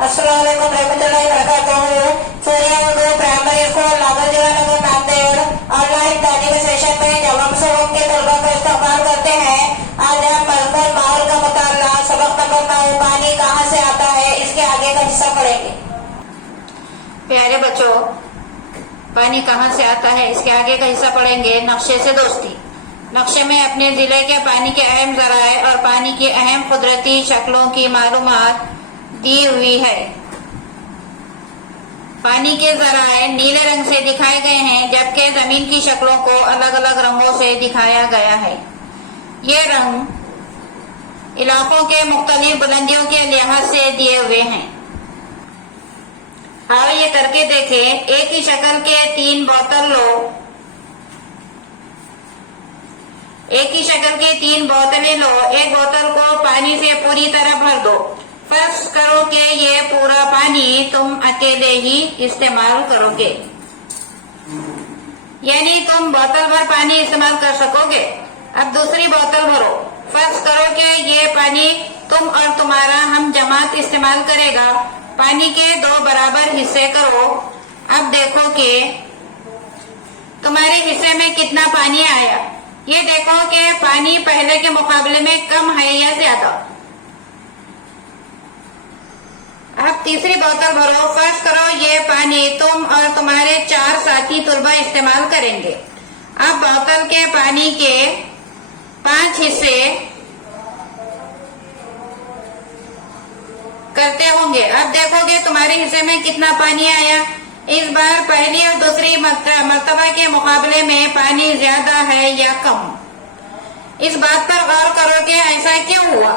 अस्सलाम वालेकुम रहमतुल्लाहि व बरकातहू। Surya Urdu primary school Nagarjeevanagar Nanded online तालीमी सेशन में जवाब सबक के तलबा का इस्तकबाल करते हैं। आज हम मजमून माहौल का मुताला सबक नंबर 9 पानी कहाँ से आता है इसके आगे का हिस्सा पढ़ेंगे। प्यारे बच्चों, पानी कहाँ से आता है इसके आगे का हिस्सा पढ़ेंगे। नक्शे से दोस्ती। नक्शे में अपने जिले के पानी के अहम ज़राए और पानी की अहम कुदरती शक्लों की मालूमात दी हुई है। पानी के ज़राए नीले रंग से दिखाए गए हैं, जबकि जमीन की शक्लों को अलग अलग रंगों से दिखाया गया है। ये रंग इलाकों के मुख्तलिफ बुलंदियों के लिहाज से दिए हुए हैं। आओ ये करके देखें। एक ही शक्ल के 3 बोतल लो। एक ही शक्ल की 3 बोतलें लो। एक बोतल को पानी से पूरी तरह भर दो। फर्ज करो कि ये पूरा पानी तुम अकेले ही इस्तेमाल करोगे, यानी तुम बोतल भर पानी इस्तेमाल कर सकोगे। अब दूसरी बोतल भरो। फर्ज करो कि ये पानी तुम और तुम्हारा हम जमात इस्तेमाल करेगा। पानी के 2 बराबर हिस्से करो। अब देखो कि तुम्हारे हिस्से में कितना पानी आया। ये देखो कि पानी पहले के मुकाबले में कम है या ज्यादा। अब तीसरी बोतल भरो। फर्ज करो ये पानी तुम और तुम्हारे 4 साथी तुलबा इस्तेमाल करेंगे। अब बोतल के पानी के 5 हिस्से करते होंगे। अब देखोगे तुम्हारे हिस्से में कितना पानी आया। इस बार पहली और दूसरी मर्तबा के मुकाबले में पानी ज्यादा है या कम। इस बात पर गौर करो कि ऐसा क्यों हुआ।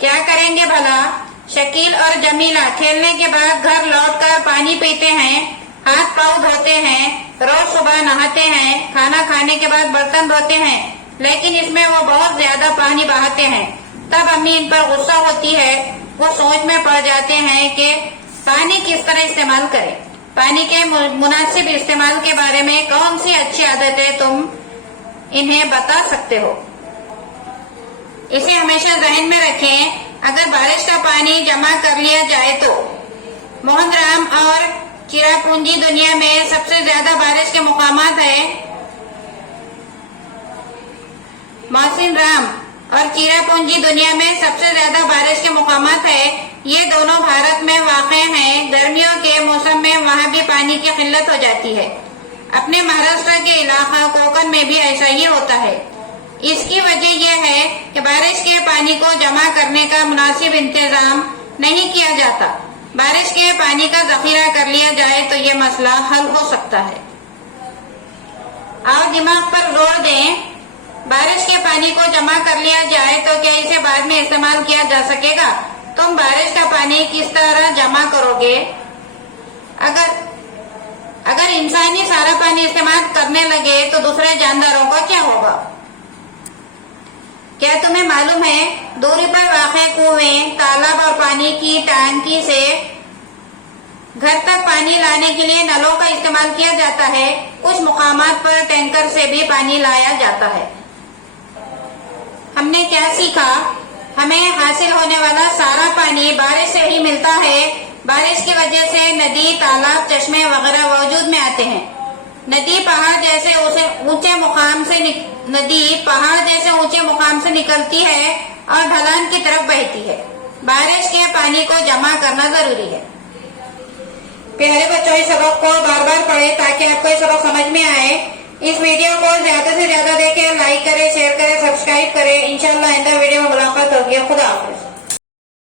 क्या करेंगे भला। शकील और जमीला खेलने के बाद घर लौटकर पानी पीते हैं, हाथ पाँव धोते हैं, रोज सुबह नहाते हैं, खाना खाने के बाद बर्तन धोते हैं, लेकिन इसमें वो बहुत ज्यादा पानी बहाते हैं। तब अम्मी इन पर गुस्सा होती है। वो सोच में पड़ जाते हैं कि पानी किस तरह इस्तेमाल करें। पानी के मुनासिब इस्तेमाल के बारे में कौन सी अच्छी आदतें तुम इन्हें बता सकते हो। इसे हमेशा जहन में रखें। अगर बारिश का पानी जमा कर लिया जाए तो मोहनराम और चिरापुंजी दुनिया में सबसे ज्यादा बारिश के मुकामात है। मोहसिन राम और चिरापुंजी दुनिया में सबसे ज्यादा बारिश के मुकामात है। ये दोनों भारत में वाक़े हैं। गर्मियों के मौसम में वहाँ भी पानी की किल्लत हो जाती है। अपने महाराष्ट्र के इलाका कोकण में भी ऐसा ही होता है। इसकी वजह यह है कि बारिश के पानी को जमा करने का मुनासिब इंतजाम नहीं किया जाता। बारिश के पानी का जखीरा कर लिया जाए तो ये मसला हल हो सकता है। आओ दिमाग पर जोर दें। बारिश के पानी को जमा कर लिया जाए तो क्या इसे बाद में इस्तेमाल किया जा सकेगा। तुम बारिश का पानी किस तरह जमा करोगे। अगर इंसानी सारा पानी इस्तेमाल करने लगे तो दूसरे जानदारों का क्या होगा। क्या तुम्हें मालूम है दूरी पर वाक़े कुएं, तालाब और पानी की टंकी से घर तक पानी लाने के लिए नलों का इस्तेमाल किया जाता है। कुछ मुकामात पर टैंकर से भी पानी लाया जाता है। हमने क्या सीखा। हमें हासिल होने वाला सारा पानी बारिश से ही मिलता है। बारिश की वजह से नदी, तालाब, चश्मे वगैरह वजूद में आते हैं। नदी पहाड़ जैसे ऊंचे मुकाम से निकलती है और ढलान की तरफ बहती है। बारिश के पानी को जमा करना जरूरी है। प्यारे बच्चों, इस सबक को बार बार पढ़ें ताकि आपको ये सबक समझ में आए। इस वीडियो को ज्यादा से ज्यादा देखें, लाइक करें, शेयर करें, सब्सक्राइब करें। इंशाल्लाह आइंदा वीडियो में मुलाकात होगी। खुदा हाफिज।